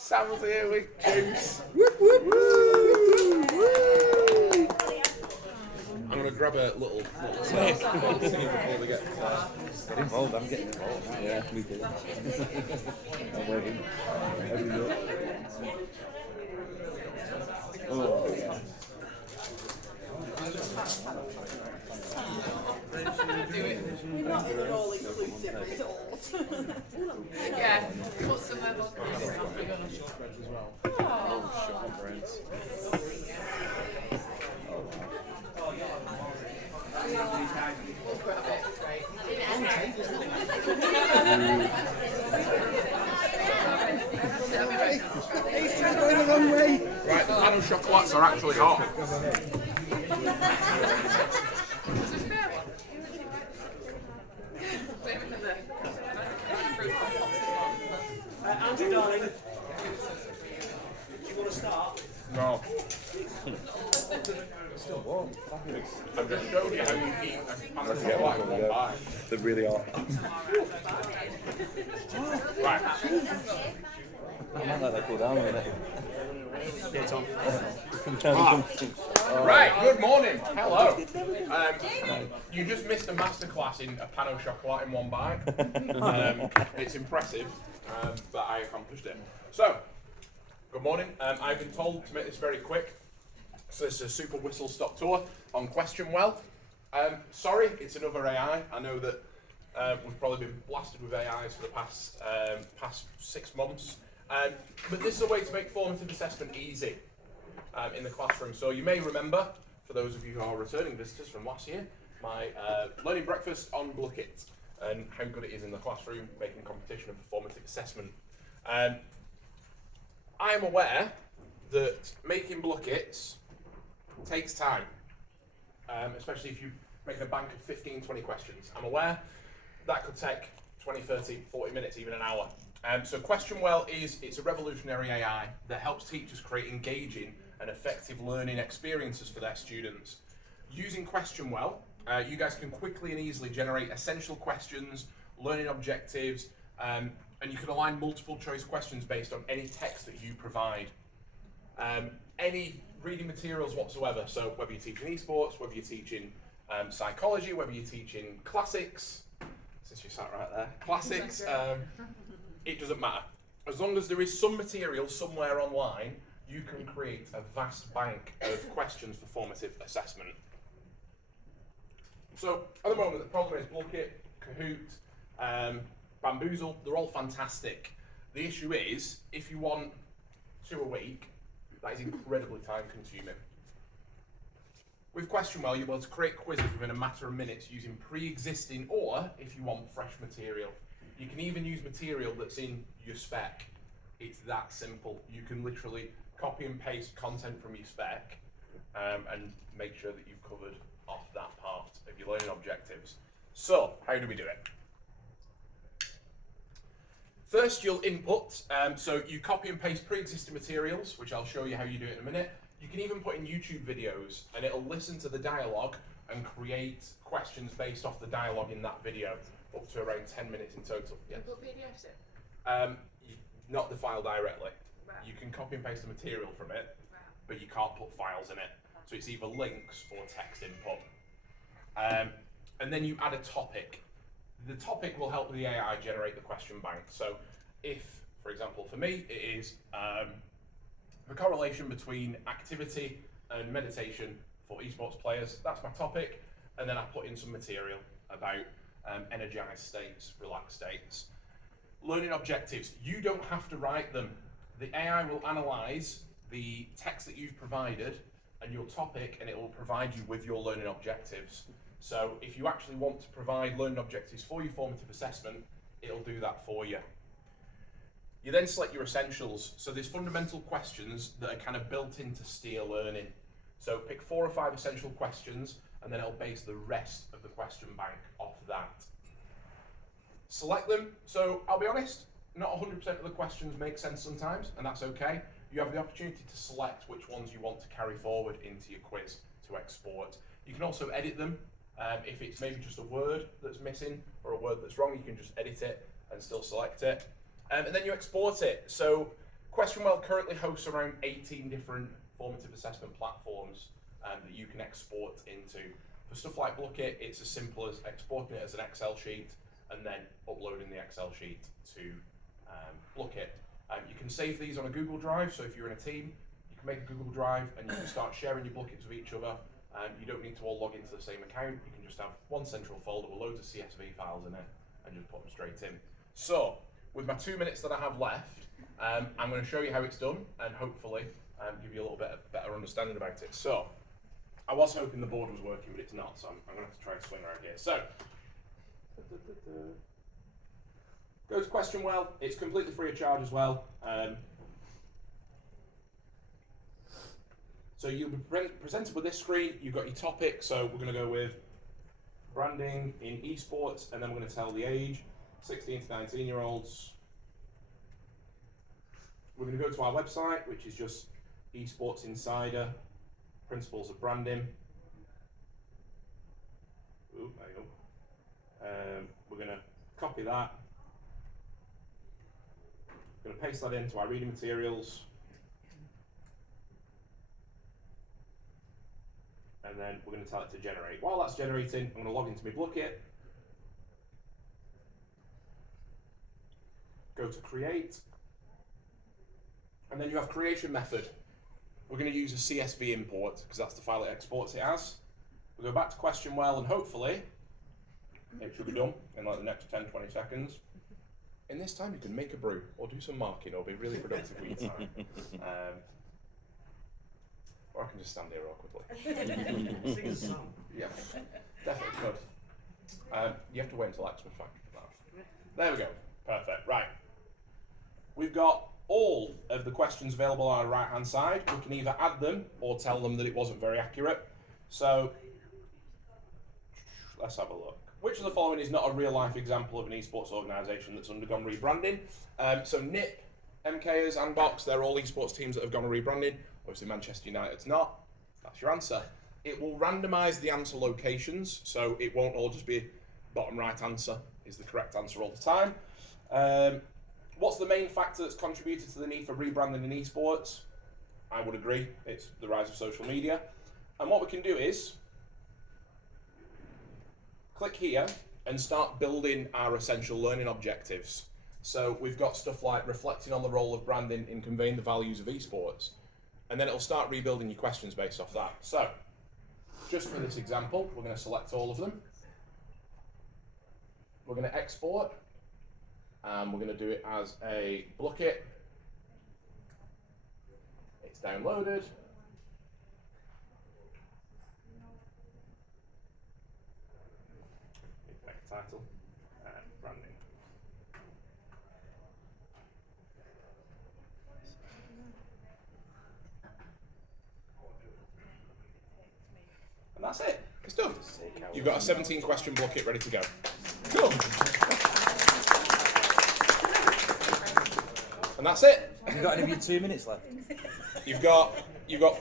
Sam's here with juice. Whoop, whoop, whoop, whoop. I'm going to grab a little snack before we get involved. I'm getting involved now. Yeah, me too. I'm waiting. Oh, yeah. We're not in an all-inclusive resort. Yeah, put some level. Oh, shortbreads. We'll grab it, right? He's going the wrong way. Right, the pan of chocolates are actually hot. Is there spare one? Wait a minute there. Fruit compost as well. Andrew, darling, do you want to start? No. Still warm. I've just showed you how you eat a pan of chocolate in one bite. They're really hot. Right. I might let that cool down a minute. Yeah, Tom. Right, good morning. Hello. You just missed a masterclass in a pan of chocolate in one bite. It's impressive, but I accomplished it. So, good morning. I've been told to make this very quick. So this is a super whistle stop tour on Questionwell. Sorry, it's another AI. I know that we've probably been blasted with AIs for the past 6 months. But this is a way to make formative assessment easy in the classroom. So you may remember, for those of you who are returning visitors from last year, my learning breakfast on Blucket and how good it is in the classroom making competition and formative assessment. I am aware that making Bluckets takes time, especially if you make a bank of 15, 20 questions. I'm aware that could take 20, 30, 40 minutes, even an hour. So Questionwell it's a revolutionary AI that helps teachers create engaging and effective learning experiences for their students. Using Questionwell, you guys can quickly and easily generate essential questions, learning objectives, and you can align multiple choice questions based on any text that you provide. Any reading materials whatsoever, so whether you're teaching esports, whether you're teaching psychology, whether you're teaching classics, since you sat right there, classics, it doesn't matter. As long as there is some material somewhere online, you can create a vast bank of questions for formative assessment. So at the moment, the problem is Blucket, Kahoot, Bamboozle, they're all fantastic. The issue is, if you want 2 a week, that is incredibly time consuming. With Questionwell, you're able to create quizzes within a matter of minutes using pre-existing or, if you want, fresh material. You can even use material that's in your spec. It's that simple. You can literally copy and paste content from your spec and make sure that you've covered off that part of your learning objectives. So, how do we do it? First, you'll input, so you copy and paste pre-existing materials, which I'll show you how you do it in a minute. You can even put in YouTube videos, and it'll listen to the dialogue and create questions based off the dialogue in that video, up to around 10 minutes in total. Yeah. Put PDFs in. Not the file directly. Right. You can copy and paste the material from it, Right. but you can't put files in it. So it's either links or text input. And then you add a topic. The topic will help the AI generate the question bank. So if, for example, for me, it is the correlation between activity and meditation for esports players, that's my topic. And then I put in some material about energized states, relaxed states. Learning objectives, you don't have to write them. The AI will analyze the text that you've provided and your topic, and it will provide you with your learning objectives. So if you actually want to provide learning objectives for your formative assessment, it'll do that for you. You then select your essentials. So there's fundamental questions that are kind of built in to steer learning. So pick 4 or 5 essential questions, and then it'll base the rest of the question bank off that. Select them. So I'll be honest, not 100% of the questions make sense sometimes, and that's okay. You have the opportunity to select which ones you want to carry forward into your quiz to export. You can also edit them. If it's maybe just a word that's missing or a word that's wrong, you can just edit it and still select it. And then you export it. So Questionwell currently hosts around 18 different formative assessment platforms that you can export into. For stuff like Blockit, it's as simple as exporting it as an Excel sheet and then uploading the Excel sheet to Blockit. You can save these on a Google Drive, so if you're in a team, you can make a Google Drive and you can start sharing your Blockits with each other. You don't need to all log into the same account. You can just have one central folder with loads of CSV files in it and just put them straight in. So, with my 2 minutes that I have left, I'm going to show you how it's done and hopefully give you a little bit better understanding about it. So, I was hoping the board was working, but it's not, so I'm going to have to try and swing around here. So, go to Questionwell. It's completely free of charge as well. So you'll be presented with this screen. You've got your topic. So we're going to go with branding in esports, and then we're going to tell the age, 16 to 19-year-olds. We're going to go to our website, which is just Esports Insider, Principles of Branding. Ooh, there you go. We're going to copy that. We're going to paste that into our reading materials. And then we're going to tell it to generate. While that's generating, I'm going to log into my Blockit. Go to create. And then you have creation method. We're going to use a CSV import because that's the file it exports it as. We'll go back to Questionwell and hopefully it should be done in like the next 10-20 seconds. In this time you can make a brew or do some marking or be really productive with your time. Or I can just stand here awkwardly. Sing a song. Yeah, definitely could. You have to wait until Xmas Factory for that. There we go. Perfect. Right. We've got all of the questions available on our right-hand side. We can either add them or tell them that it wasn't very accurate. So, let's have a look. Which of the following is not a real-life example of an esports organisation that's undergone rebranding? So NIP, MKers, and Box, they're all esports teams that have gone rebranding. Obviously Manchester United's not. That's your answer. It will randomise the answer locations, so it won't all just be bottom right answer is the correct answer all the time. What's the main factor that's contributed to the need for rebranding in esports? I would agree, it's the rise of social media. And what we can do is click here and start building our essential learning objectives. So we've got stuff like reflecting on the role of branding in conveying the values of esports. And then it'll start rebuilding your questions based off that. So, just for this example, we're going to select all of them. We're going to export, and we're going to do it as a Blockit. It's downloaded. Make a title, branding. And that's it. It's done. You've got a 17 question Blockit ready to go. Cool. And that's it. Have you got any of your 2 minutes left? You've got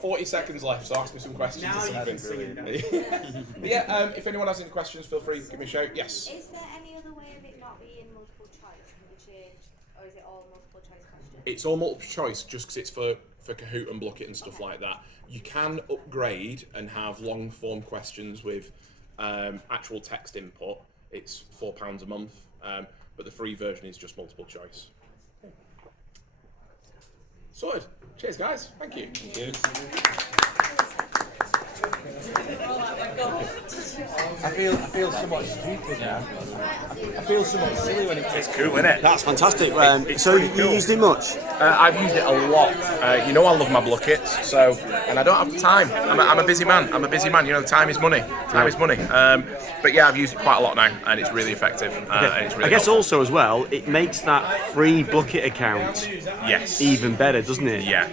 40 seconds left, so ask me some questions Now or you something. can sing it now. But yeah, if anyone has any questions, feel free to give me a shout. Yes. Is there any other way of it not being multiple choice? Can we change, or is it all multiple choice questions? It's all multiple choice just because it's for Kahoot and Blockit and stuff like that. You can upgrade and have long form questions with actual text input. It's £4 a month, but the free version is just multiple choice. Sorted. Cheers, guys. Thank you. Thank you. I feel somewhat stupid now. I feel somewhat silly when it's Cool, isn't it? That's fantastic. It's So pretty you cool. used it much? I've used it a lot. You know I love my Blockits, so, and I don't have the time. I'm a busy man. You know, time is money. Time is money. But yeah, I've used it quite a lot now, and it's really effective. And it's really I guess helpful. also as well, it makes that free Blockit account Yes. even better, doesn't it? Yeah.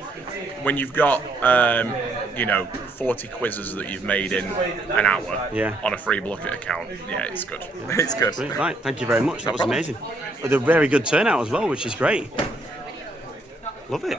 When you've got, 40 quizzes that you've made in an hour on a free Blockit account, yeah, it's good. It's good. Right, thank you very much. That was problem. amazing. With a very good turnout as well, which is great. Love it.